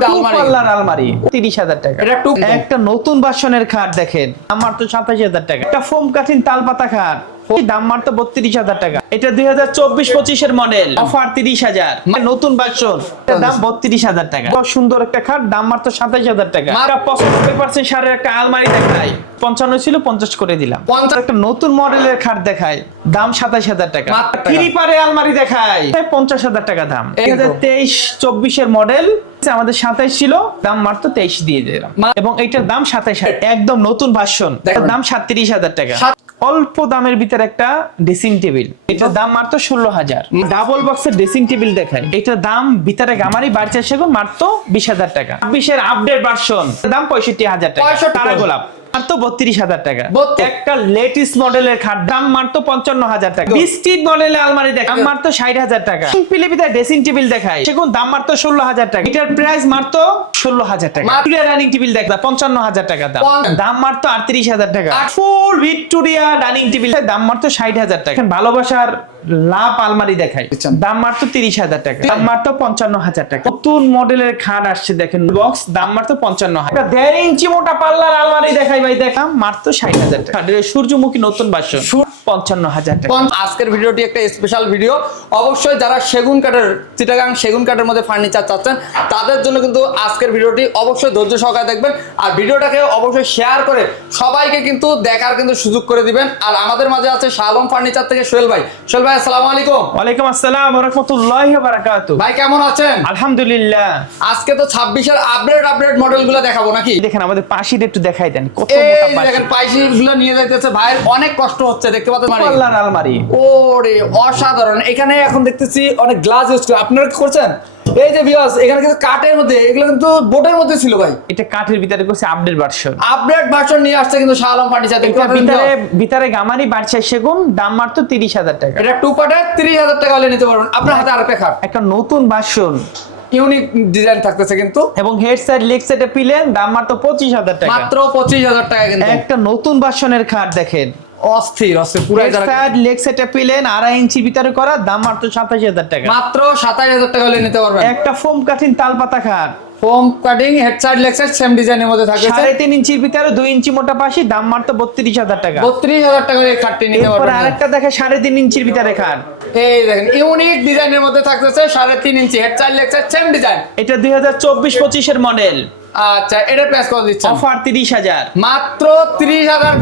আলমারি। পাল্লার আলমারি। তিরিশ হাজার টাকা। একটা নতুন বাসনের খাট দেখেন। আমার তো সাতাশ হাজার টাকা। একটা ফোম কাঠিন তালপাতা খাট। দাম মাত্র বত্রিশ হাজার টাকা। এটা দুই হাজার চব্বিশ পঁচিশের মডেল অফার তিরিশ হাজার। নতুন বাসন দাম বত্রিশ হাজার টাকা। খুব সুন্দর একটা খাট দাম মাত্র সাতাশ হাজার টাকা। একটা পার্সেন্ট সারের একটা আলমারি দেখাই। পঞ্চান্ন ছিল পঞ্চাশ করে দিলাম। পঞ্চাশ- একটা নতুন মডেলের খাট দেখায় দাম সাতাশ হাজার টাকা। থ্রি পারে আলমারি দেখায় পঞ্চাশ হাজার টাকা দাম। দুই হাজার তেইশ চব্বিশের মডেল আমাদের সাতাইশ ছিল দাম মাত্র তেইশ দিয়ে দিলাম। এবং এটার দাম সাতাইশ একদম নতুন। এটার দাম সাতত্রিশ হাজার টাকা। অল্প দামের ভিতরে একটা ড্রেসিং টেবিল এটার দাম মাত্র ষোলো হাজার ডাবল বক্সের ড্রেসিং টেবিল দেখায় এটার দাম ভিতরে গামারি বাড়ছে সেগুন মাত্র বিশ হাজার টাকা। বিশের আপডেট ভার্সন দাম পঁয়ষট্টি হাজার টাকা। গোলাপ। মাত্র বত্রিশ হাজার টাকা। একটা লেটেস্ট মডেলের খাট দাম মাত্র পঞ্চান্ন হাজার টাকা। বিস্টিট মডেলের আলমারি দেখায় দাম মাত্র ষাট হাজার টাকা। বিদায় ড্রেসিং টেবিল দেখায় সেগুন দাম মাত্র ষোলো হাজার টাকা। এটার প্রাইস মাত্র ষোলো হাজার টাকা। মাত্র- ডাইনিং টেবিল দেখা পঞ্চান্ন হাজার টাকা দাম। দাম মাত্র আটত্রিশ হাজার টাকা। ফুল ভিক্টোরিয়া ডাইনিং টেবিল দাম মাত্র ষাট হাজার টাকা। ভালোবাসার লাভ আলমারি দেখায় দিচ্ছেন। দাম মাত্র তিরিশ হাজার টাকা। দাম মাত্র পঞ্চান্ন হাজার টাকা। নতুন মডেলের খাট আসছে দেখেন বক্স দাম মাত্র পঞ্চান্ন হাজার। দেড় ইঞ্চি মোটা পাল্লার আলমারি দেখাই ভাই দেখাম মাত্র ষাট হাজার টাকা। সূর্যমুখী নতুন বাসন পঞ্চান্ন হাজার টাকা। আজকের ভিডিওটি একটা স্পেশাল ভিডিও অবশ্যই যারা সেগুন কাঠের চিটাগাং সেগুন কাঠের মধ্যে ফার্নিচার চাচ্ছেন তাদের জন্য কিন্তু আজকের ভিডিওটি অবশ্যই ধৈর্য সহকারে দেখবেন। আর ভিডিওটাকে অবশ্যই শেয়ার করে সবাইকে কিন্তু দেখার কিন্তু সুযোগ করে দিবেন। আর আমাদের মাঝে আছে শালম ফার্নিচার থেকে সোহেল ভাই। সোহেল ভাই আসসালামু আলাইকুম। ওয়ালাইকুম আসসালাম রহমতুল্লাহ বারাকাত ভাই কেমন আছেন? আলহামদুলিল্লাহ। আজকে তো ছাব্বিশের আপডেট আপডেট মডেলগুলো দেখাবো নাকি? দেখেন আমাদের পাশির একটু দেখাই দেন কত মোটা পাশি। দেখেন পাশিগুলো গুলো নিয়ে যাইতেছে ভাইয়ের অনেক কষ্ট হচ্ছে দেখতে পাচ্ছেন আল্লাহর আলমারি। ওরে অসাধারণ। এখানে এখন দেখতেছি অনেক গ্লাস ইউজ করে আপনারা কি করছেন? এই যে ভিউয়ার্স এখানে কিন্তু কাঠের মধ্যে এগুলো কিন্তু বোটের মধ্যে ছিল ভাই। এটা কাঠের ভিতরে করছে আপডেট ভার্সন আপডেট ভার্সন নিয়ে আসছে কিন্তু শাহ আলম ফার্নিচার এটা ভিতরে ভিতরে গামারি বাড়ছে সেগুন দাম মাত্র তিরিশ হাজার টাকা। এটা টু পার্টে তিরিশ হাজার টাকা হলে নিতে পারবেন। আপনার হাতে আরেকটা খাট একটা নতুন ভার্সন ইউনিক ডিজাইন থাকতেছে কিন্তু। এবং হেড সাইড লেগ সাইডে পিলেন দাম মাত্র পঁচিশ হাজার টাকা। মাত্র পঁচিশ হাজার টাকা কিন্তু। একটা নতুন ভার্সনের খাট দেখেন। অস্থির অস্থির। পুরো সাইড লেগ সাইডে পিলেন আড়াই ইঞ্চি ভিতরে করা দাম মাত্র সাতাশ হাজার টাকা। মাত্র সাতাশ হাজার টাকা হলে নিতে পারবেন। একটা ফোম কাঠিন তালপাতা খাট foam cutting head side leg side same ডিজাইনের মধ্যে থাকতেছে সাড়ে তিন ইঞ্চির ভিতরে দুই ইঞ্চি মোটা পাশি দাম মাত্র বত্রিশ হাজার টাকা। বত্রিশ হাজার টাকা এই খাটটি নিতে পারবেন। আরেকটা দেখে সাড়ে তিন ইঞ্চির ভিতরে খাট এই দেখেন ইউনিক ডিজাইনের মধ্যে থাকতেছে সাড়ে তিন inch head side leg side same design এটা দুই হাজার চব্বিশ পঁচিশের মডেল আচ্ছা এটা প্রাইস কত দিচ্ছেন। অফার তিরিশ হাজার। মাত্র ত্রিশ হাজার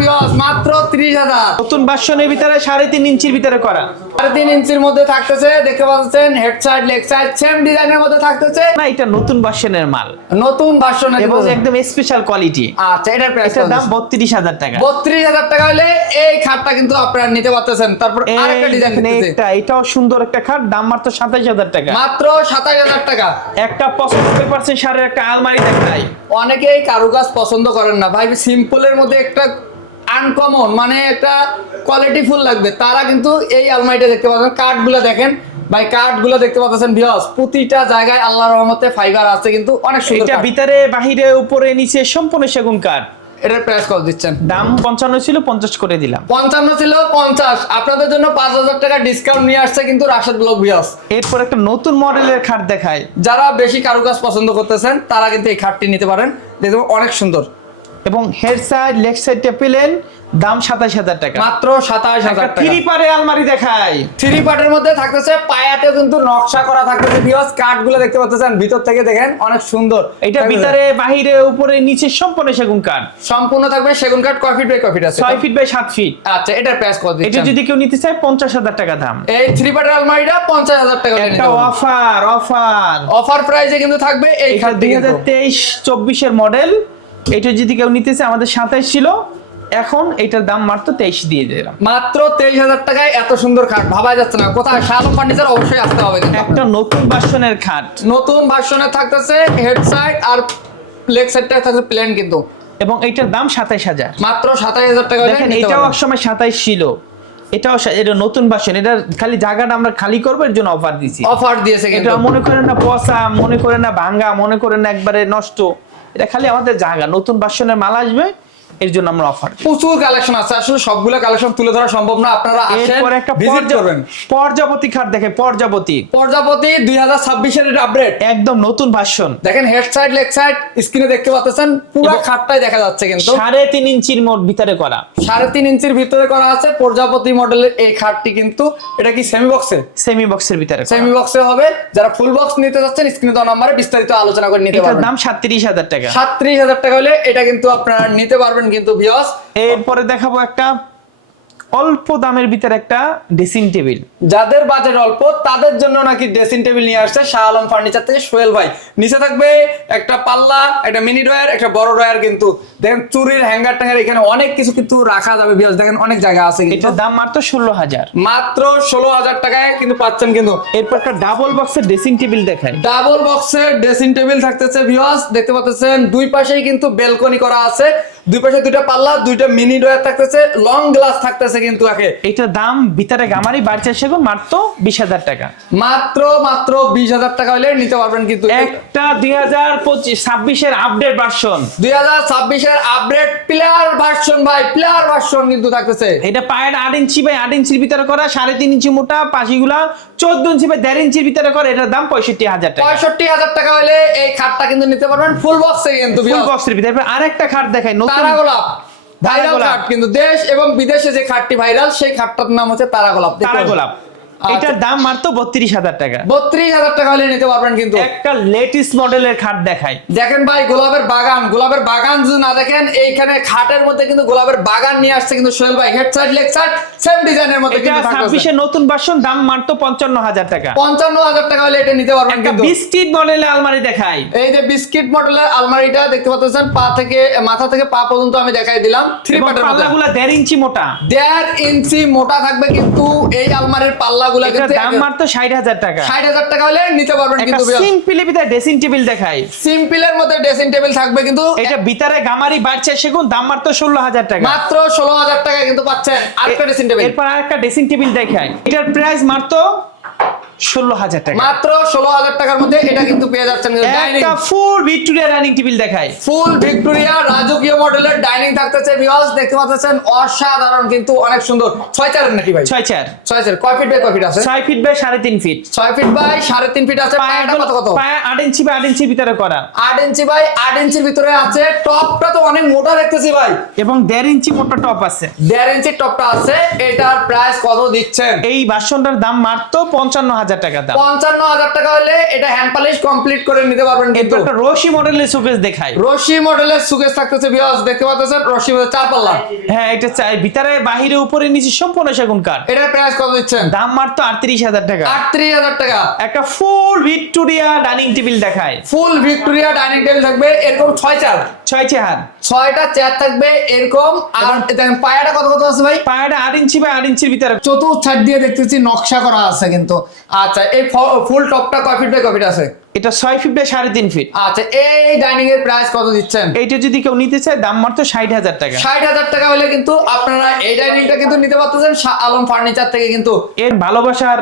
মাত্র ত্রিশ হাজার। নতুন ভার্সনের ভিতরে সাড়ে তিন ইঞ্চির ভিতরে করা। সাড়ে তিন ইঞ্চির মধ্যে থাকতেছে দেখতে পাচ্ছেন head side leg side same ডিজাইনের মধ্যে থাকতেছে। না এটা নতুন ভার্সনের মাল। নতুন ভার্সন এবং একদম স্পেশাল কোয়ালিটি আচ্ছা এটার প্রাইস এটার দাম বত্রিশ হাজার টাকা। বত্রিশ হাজার টাকা হলে এই খাটটা কিন্তু আপনারা নিতে পারতেছেন। তারপর আরেকটা ডিজাইন এটা এটাও সুন্দর একটা খাট দাম মাত্র সাতাশ হাজার টাকা। মাত্র সাতাশ হাজার টাকা। একটা পঁচাত্তর পার্সেন্ট সারের একটা আলমারি দেখাই। অনেকেই কারুকাজ পছন্দ করেন না। ভাই সিম্পলের মধ্যে একটা আনকমন মানে একটা কোয়ালিটি ফুল লাগবে। তারা কিন্তু এই আলমারিটা দেখতে পাচ্ছেন। কাঠগুলো দেখেন। ভাই কাঠগুলো দেখতে পাচ্ছেন ভিউস প্রতিটা জায়গায় আল্লাহর রহমতে ফাইবার আছে কিন্তু অনেক সুন্দর এটা ভিতরে বাহিরে উপরে নিচে সম্পূর্ণ সেগুন কাঠ। এটার প্রাইস কত দিচ্ছেন। দাম পঞ্চান্ন ছিল পঞ্চাশ করে দিলাম। পঞ্চান্ন ছিল পঞ্চাশ। আপনাদের জন্য পাঁচ হাজার টাকা ডিসকাউন্ট নিয়ে আসছে কিন্তু রাশেদ ব্লক ভিউস এরপর একটা নতুন মডেলের খাট দেখায় যারা বেশি কারুকাজ পছন্দ করতেছেন তারা কিন্তু এই খাটটি নিতে পারেন। দেখবেন অনেক সুন্দর। এবং হেড সাইড লেগ সাইডটা পেলেন দাম সাতাশ হাজার টাকা। মাত্র সাতাশ হাজার টাকা। থ্রি পারে আলমারি দেখায় থ্রি পার্টের মধ্যে থাকতেছে পায়াতেও কিন্তু নকশা করা থাকতেছে ভিউস কাঠগুলো দেখতে পাচ্ছেন ভিতর থেকে দেখেন অনেক সুন্দর। এটা ভিতরে বাহিরে উপরে নিচে সম্পূর্ণ সেগুন কাঠ সম্পূর্ণ থাকবে সেগুন কাঠ কয় ফিট বাই কয় ফিট আছে? ছয় ফিট বাই সাত ফিট আচ্ছা এটার প্রাইস কত এটা যদি কেউ নিতে চায় পঞ্চাশ হাজার টাকা দাম। এই থ্রি পার্টের আলমারিটা পঞ্চাশ হাজার টাকা একটা অফার অফার অফার প্রাইসে কিন্তু থাকবে এই দুই হাজার তেইশ চব্বিশের মডেল এটা যদি কেউ নিতে চায় আমাদের সাতাইশ ছিল এখন এটার দাম মাত্র তেইশ দিয়ে দিলাম। মাত্র তেইশ হাজার টাকায় এত সুন্দর খাট ভাবা যাচ্ছে না। কোথায়? শালম ফার্নিচার অবশ্যই আসতে হবে একটা নতুন ভার্সনের খাট। নতুন ভার্সনে থাকতেছে হেড সাইড আর লেগ সাইডটা থাকছে প্লেন কিন্তু। এবং এটার দাম সাতাইশ হাজার। মাত্র সাতাশ হাজার টাকা দেখেন এটাও। এক সময় সাতাইশ ছিল। এটাও এটা নতুন ভার্সন এটা খালি জায়গাটা আমরা খালি করব এর জন্য অফার দিয়েছি অফার দিয়েছে এটা মনে করেন না পচা মনে করেন না ভাঙ্গা মনে করেন না একবারে নষ্ট। এটা খালি আমাদের জায়গা। নতুন বাসনের মাল আসবে এর জন্য আমরা অফার প্রচুর কালেকশন আছে আসলে সবগুলো কালেকশন তুলে ধরা সম্ভব না আপনারা আসেন একটা ভিজিট করবেন। পর্যাপতি খাট দেখে পর্যাপতি দুই হাজার ছাব্বিশের আপডেট একদম নতুন ভার্সন দেখেন হেড সাইড লেগ সাইড স্ক্রিনে দেখতে পাচ্ছেন পুরো খাটটাই দেখা যাচ্ছে কিন্তু। সাড়ে তিন ইঞ্চির মোট ভিতরে করা। সাড়ে তিন ইঞ্চির ভিতরে করা আছে প্রজাপতি মডেলের এই খাটটি কিন্তু এটা কি সেমি বক্সে সেমি বক্সের ভিতরে। সেমি বক্সে হবে। যারা ফুল বক্স নিতে যাচ্ছেন স্ক্রিনে দেওয়া নাম্বারে বিস্তারিত আলোচনা করে নিতে এটার পারবেন। দাম সাতত্রিশ হাজার টাকা। সাতত্রিশ হাজার টাকা হলে এটা কিন্তু আপনারা নিতে পারবেন কিন্তু বিয়স এরপরে দেখাবো একটা অল্প দামের ভিতরে একটা ড্রেসিং টেবিল যাদের বাজেট অল্প তাদের জন্য নাকি ড্রেসিং টেবিল নিয়ে আসছে শাহ আলম ফার্নিচার থেকে সোহেল ভাই। নিচে থাকবে একটা পাল্লা একটা মিনি ড্রয়ার একটা বড় ড্রয়ার কিন্তু। দেখেন চুরির হ্যাঙ্গার ট্যাঙ্গার এখানে অনেক কিছু কিন্তু রাখা যাবে বিয়স দেখেন অনেক জায়গা আছে কিন্তু। এটার দাম মাত্র ষোলো হাজার। মাত্র ষোলো হাজার টাকায় কিন্তু পাচ্ছেন কিন্তু। এরপর একটা ডাবল বক্সের ড্রেসিং টেবিল দেখায় ডাবল বক্সের ড্রেসিং টেবিল থাকতেছে ভিউয়ার্স দেখতে পাচ্ছেন দুই পাশেই কিন্তু বেলকনি করা আছে। দুই পাশে দুইটা পাল্লা দুইটা মিনি ড্রয়ার থাকতেছে লং গ্লাস থাকতেছে কিন্তু একে এটার দাম ভিতরে গামারি বাড়ছে সেগুলো মাত্র বিশ হাজার টাকা। মাত্র মাত্র বিশ হাজার টাকা হলে নিতে পারবেন কিন্তু একটা দুই হাজার পঁচিশ ছাব্বিশের আপডেট ভার্সন দুই হাজার ছাব্বিশের আপডেট প্লেয়ার ভার্সন ভাই প্লেয়ার ভার্সন কিন্তু থাকতেছে। এটা পায়ের আট ইঞ্চি বাই আট ইঞ্চির ভিতরে করা সাড়ে তিন ইঞ্চি মোটা পাশিগুলা চোদ্দ ইঞ্চি বাই দেড় ইঞ্চির ভিতরে করা এটার দাম পঁয়ষট্টি হাজার টাকা। পঁয়ষট্টি হাজার টাকা হলে এই খাটটা কিন্তু নিতে পারবেন ফুল বক্সে কিন্তু ফুল বক্সের ভিতরে। আরেকটা খাট দেখায় নতুন তারা গোলাপ ভাইরাল খাট কিন্তু দেশ এবং বিদেশে যে খাটটি ভাইরাল সেই খাটটার নাম হচ্ছে তারা গোলাপ তারা গোলাপ। এটার দাম মাত্র বত্রিশ হাজার টাকা। বত্রিশ হাজার টাকা হলে নিতে পারবেন কিন্তু। একটা লেটেস্ট মডেলের খাট দেখায় দেখেন ভাই গোলাপের বাগান গোলাপের বাগান যদি না দেখেন এইখানে খাটের মধ্যে কিন্তু গোলাপের বাগান নিয়ে আসছে কিন্তু সোহেল ভাই। Head side leg side same ডিজাইনের মধ্যে কিন্তু ছাব্বিশের নতুন ভার্সন দাম মাত্র পঞ্চান্ন হাজার টাকা। পঞ্চান্ন হাজার টাকা হলে এটা নিতে পারবেন কিন্তু। বিস্কিট মডেলের আলমারি দেখায় এই যে বিস্কিট মডেলের আলমারিটা দেখতে পাচ্ছেন পা থেকে মাথা থেকে পা পর্যন্ত আমি দেখাই দিলাম। থ্রি এবং পার্টের মধ্যে। পাল্লাগুলা দেড় ইঞ্চি মোটা। দেড় ইঞ্চি মোটা থাকবে কিন্তু এই আলমারির পাল্লাগুলো এটার কিন্তু দাম মাত্র ষাট হাজার টাকা। ষাট হাজার টাকা হলে নিতে পারবেন কিন্তু সিম্পলি বিতা ড্রেসিং টেবিল দেখায় সিম্পলের মধ্যে ড্রেসিং টেবিল থাকবে কিন্তু এটা ভিতরে গামারি বাড়ছে সেগুন দাম মাত্র ষোলো হাজার টাকা। মাত্র ষোলো হাজার টাকা কিন্তু পাচ্ছেন আরেকটা ড্রেসিং টেবিল এরপর আরেকটা ড্রেসিং টেবিল দেখায় এটার প্রাইস মাত্র ষোলো হাজার টাকা। মাত্র ষোলো হাজার টাকার মধ্যে এটা কিন্তু পেয়ে যাচ্ছেন একটা ফুল ভিক্টোরিয়া ডাইনিং টেবিল দেখায় ফুল ভিক্টোরিয়া রাজকীয় মডেলের ডাইনিং থাকতেছে বিকজ দেখতে পাচ্ছেন অসাধারণ কিন্তু অনেক সুন্দর। ছয় চারের নাকি ভাই? ছয় চার। ছয় চার। কয় ফিট বাই কয় ফিট আছে? ছয় ফিট বাই সাড়ে তিন ফিট ছয় ফিট বাই সাড়ে তিন ফিট আছে। পায়াটা কত কত? পায়ে আট ইঞ্চি বা আট ইঞ্চির ভিতরে করা। আট ইঞ্চি বাই আট ইঞ্চির ভিতরে আছে। টপটা তো অনেক মোটা দেখতেছি ভাই। এবং দেড় ইঞ্চি মোটা টপ আছে। দেড় ইঞ্চির টপটা আছে। এটার প্রাইস কত দিচ্ছেন? এই ভার্সনটার দাম মাত্র পঞ্চান্ন হাজার টাকা দাম। পঞ্চান্ন হাজার টাকা হলে এটা হ্যান্ড পালিশ কমপ্লিট করে নিতে পারবেন কিন্তু একটা রশি মডেলের শোকেস দেখায় রশি মডেলের সুকেশ থাকতেছে বিয়াস দেখতে পাচ্ছেন? রশি মডেল চার পাল্লা। হ্যাঁ এটা চাই। ভিতরে বাহিরে উপরে নিচে সম্পূর্ণ সেগুন কাঠ। এটার প্রাইস কত দিচ্ছেন? দাম মাত্র আটত্রিশ হাজার টাকা। আটত্রিশ হাজার টাকা। একটা ফুল ভিক্টোরিয়া ডাইনিং টেবিল দেখায় ফুল ভিক্টোরিয়া ডাইনিং টেবিল থাকবে এরকম ছয় চার। ছয় চেহার। ছয়টা চেয়ার থাকবে এরকম আর দেখেন পায়াটা কত কত আছে ভাই? পায়েটা আট ইঞ্চি বা আট ইঞ্চির ভিতরে। চতুর্থ সাইড দিয়ে দেখতেছি নকশা করা আছে কিন্তু। আচ্ছা এই ফুল টপটা কয় ফিট বাই কয় ফিট আছে? এটা ছয় ফিট বাই সাড়ে তিন ফিট। আচ্ছা এই ডাইনিং এর প্রাইস কত দিচ্ছেন? এইটা যদি কেউ নিতে চায় দাম মাত্র ষাট হাজার টাকা। ষাট হাজার টাকা হলে কিন্তু আপনারা এই ডাইনিংটা কিন্তু নিতে পারতেছেন আলম ফার্নিচার থেকে কিন্তু। এর ভালোবাসার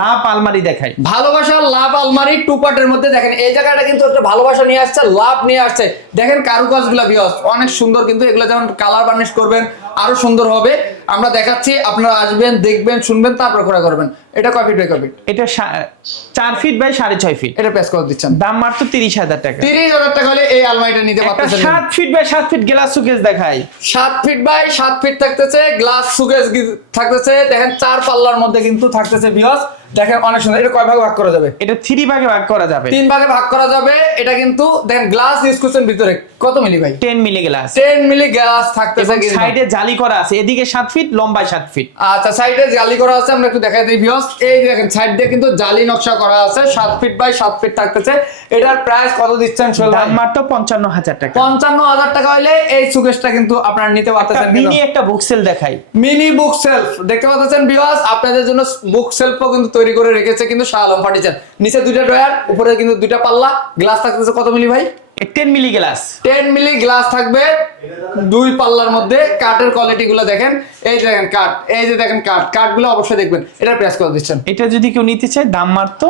লাভ আলমারি দেখায় ভালোবাসার লাভ আলমারি টু মধ্যে দেখেন, এই জায়গাটা কিন্তু একটা ভালোবাসা নিয়ে আসছে লাভ নিয়ে আসছে। দেখেন কারুকাজগুলা বিয়স অনেক সুন্দর কিন্তু এগুলো যেমন কালার বার্নিশ করবেন, আরও সুন্দর হবে। আমরা দেখাচ্ছি আপনারা আসবেন দেখবেন শুনবেন তারপর ঘোরা করবেন। এটা কয় ফিট বাই কয় ফিট এটা চার ফিট বাই সাড়ে ছয় ফিট এটা প্যাস করে দিচ্ছেন। দাম মাত্র তিরিশ হাজার টাকা। তিরিশ হাজার টাকা হলে এই আলমারিটা নিতে পারতেছেন সাত ফিট বাই সাত ফিট গ্লাস সুকেস দেখাই। সাত ফিট বাই সাত ফিট থাকতেছে গ্লাস সুকেস থাকতেছে দেখেন চার পাল্লার মধ্যে কিন্তু থাকতেছে বিয়স দেখেন অনেক সুন্দর। এটা কয় ভাগে ভাগ করা যাবে? এটা থ্রি ভাগে ভাগ করা যাবে। তিন ভাগে ভাগ করা যাবে। এটা কিন্তু দেখেন গ্লাস ইউজ করছেন ভিতরে। কত মিলি ভাই? Ten milli glass. Ten milli glass থাকতেছে থাকে সাইডে জালি করা আছে। এদিকে সাত ফিট লম্বায় সাত ফিট। আচ্ছা সাইডে জালি করা আছে। আমরা একটু দেখাই দিই ভিউস এই দেখেন সাইড দিয়ে কিন্তু জালি নকশা করা আছে। সাত ফিট বাই সাত ফিট থাকতেছে। এটার প্রাইস কত দিচ্ছেন সোহেল ভাই? দাম মাত্র পঞ্চান্ন হাজার টাকা। পঞ্চান্ন হাজার টাকা হইলে এই সুকেশটা কিন্তু আপনারা নিতে পারতেছেন। মিনি একটা বুক সেল দেখাই। মিনি বুক সেলফ দেখতে পাচ্ছেন ভিউয়ার্স আপনাদের জন্য বুক সেলফও কিন্তু তৈরি করে রেখেছে কিন্তু শাহ আলম ফার্নিচার নিচে দুইটা ড্রয়ার উপরে কিন্তু দুইটা পাল্লা। গ্লাস থাকতেছে কত মিলি ভাই? Ten milli glass. Ten milli glass থাকবে দুই পাল্লার মধ্যে। কাঠের কোয়ালিটি গুলো দেখেন। এই যে দেখেন কাঠ এই যে দেখেন কাঠ। কাঠগুলো অবশ্যই দেখবেন। এটা প্রেস করে দিচ্ছেন। এটা যদি কেউ নিতে চায় দাম মাত্র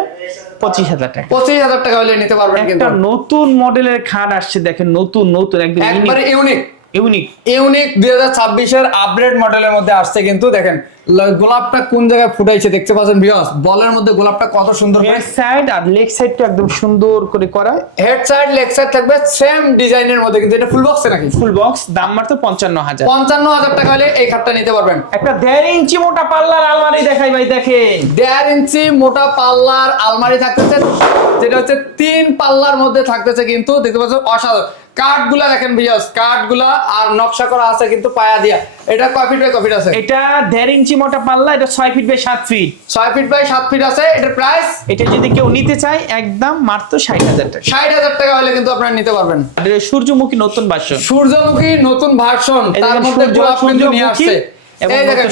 পঁচিশ হাজার টাকা। পঁচিশ হাজার টাকা হলে নিতে পারবেন কিন্তু। নতুন মডেলের খাট আসছে দেখেন নতুন নতুন একদম ইউনিক ইউনিক। ইউনিক দুই হাজার ছাব্বিশের আপডেট মডেলের মধ্যে আসছে কিন্তু দেখেন গোলাপটা কোন জায়গায় ফুটাইছে দেখতে পাচ্ছেন বিয়স বলের মধ্যে গোলাপটা কত সুন্দর হেড সাইড আর লেগ সাইডটা একদম সুন্দর করে করা। হেড সাইড লেগ সাইড থাকবে সেম ডিজাইনের মধ্যে কিন্তু এটা ফুল বক্সে নাকি? ফুল বক্স দাম মাত্র পঞ্চান্ন হাজার। পঞ্চান্ন হাজার টাকা হলে এই খাটটা নিতে পারবেন। একটা দেড় ইঞ্চি মোটা পাল্লার আলমারি দেখাই ভাই দেখেন। দেড় ইঞ্চি মোটা পাল্লার আলমারি থাকতেছে যেটা হচ্ছে তিন পাল্লার মধ্যে থাকতেছে কিন্তু দেখতে পাচ্ছেন অসাধারণ। কাঠগুলা দেখেন কাঠগুলা আর নকশা করা আছে কিন্তু পায়া দিয়া। এটা কয় ফিট বাই কয় ফিট আছে? এটা দেড় ইঞ্চি মোটা পাল্লা এটা ছয় ফিট বাই সাত ফিট। ছয় ফিট বাই সাত ফিট আছে এটার প্রাইস এটা যদি কেউ নিতে চায় একদম মাত্র ষাট হাজার টাকা। ষাট হাজার টাকা হলে কিন্তু আপনারা নিতে পারবেন। সূর্যমুখী নতুন ভার্সন সূর্যমুখী নতুন ভার্সন তার মধ্যে গোলাপ কিন্তু নিয়ে আসছে।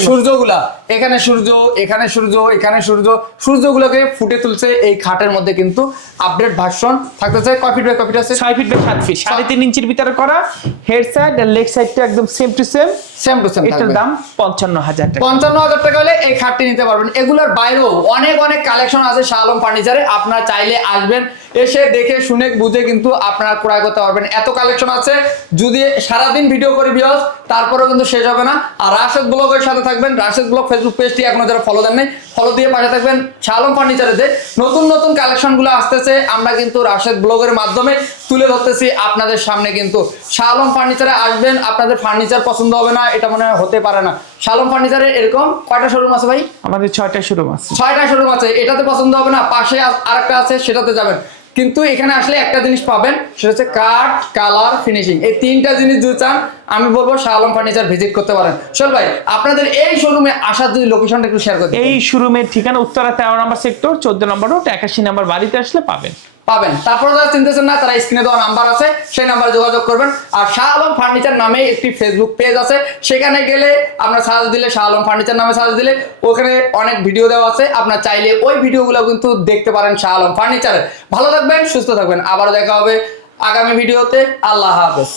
সূর্যগুলা। এখানে সূর্য এখানে সূর্য এখানে সূর্য। সূর্যগুলোকে ফুটে তুলছে এই খাটের মধ্যে কিন্তু আপডেট ভার্সন থাকতেছে কয় ফিট বাই কয় ফিট আছে? ছয় ফিট বাই সাত ফিট সাড়ে তিন ইঞ্চির ভিতরে করা। হেড সাইড আর লেগ সাইডটা একদম same to same same to same এটার দাম পঞ্চান্ন হাজার টাকা। পঞ্চান্ন হাজার টাকা হলে এই খাটটি নিতে পারবেন। এগুলোর বাইরেও অনেক অনেক কালেকশন আছে শাহ আলম ফার্নিচারে আপনারা চাইলে আসবেন। এসে দেখে শুনে বুঝে কিন্তু আপনারা ক্রয় করতে পারবেন। এত কালেকশন আছে যদি সারাদিন ভিডিও করি বিয়স তারপরেও কিন্তু শেষ হবে না। আর রাশেদ ব্লগের সাথে থাকবেন। রাশেদ ব্লগ ফেসবুক পেজটি এখনও যারা ফলো দেন নাই ফলো দিয়ে পাশে থাকবেন। শাহ আলম ফার্নিচারেতে নতুন নতুন কালেকশনগুলো আসতেছে আমরা কিন্তু রাশেদ ব্লগের মাধ্যমে তুলে ধরতেছি আপনাদের সামনে কিন্তু। শাহ আলম ফার্নিচারে আসবেন আপনাদের ফার্নিচার পছন্দ হবে না এটা মনে হয় হতে পারে না। শালম ফার্নিচারে এরকম কয়টা শোরুম আছে ভাই? আমাদের ছয়টা শোরুম আছে। ছয়টা শোরুম আছে এটাতে পছন্দ হবে না পাশে আর- আরেকটা আছে সেটাতে যাবেন। কিন্তু এখানে আসলে একটা জিনিস পাবেন, সেটা হচ্ছে কাঠ, কালার ফিনিশিং এই তিনটা জিনিস যদি চান, আমি বলব শাহলম ফার্নিচার ভিজিট করতে পারেন। চল ভাই, আপনাদের এই শোরুমে আসার যদি লোকেশনটা একটু শেয়ার করেন এই শোরুমের ঠিকানা উত্তরা তেরো নম্বর সেক্টর চোদ্দ নম্বর রোড একাশি নম্বর বাড়িতে আসলে পাবেন। পাবেন। তারপরে যারা চিনতেছেন না, তারা স্ক্রিনে দেওয়া নাম্বার আছে, সেই নাম্বারে যোগাযোগ করবেন। আর শাহ আলম ফার্নিচার নামে একটি ফেসবুক পেজ আছে। সেখানে গেলে আপনার সার্চ দিলে শাহ আলম ফার্নিচার নামে সার্চ দিলে ওখানে অনেক ভিডিও দেওয়া আছে। আপনার চাইলে ওই ভিডিওগুলো কিন্তু দেখতে পারেন শাহ আলম ফার্নিচারে ভালো থাকবেন, সুস্থ থাকবেন। আবারও দেখা হবে আগামী ভিডিওতে আল্লাহ হাফেজ।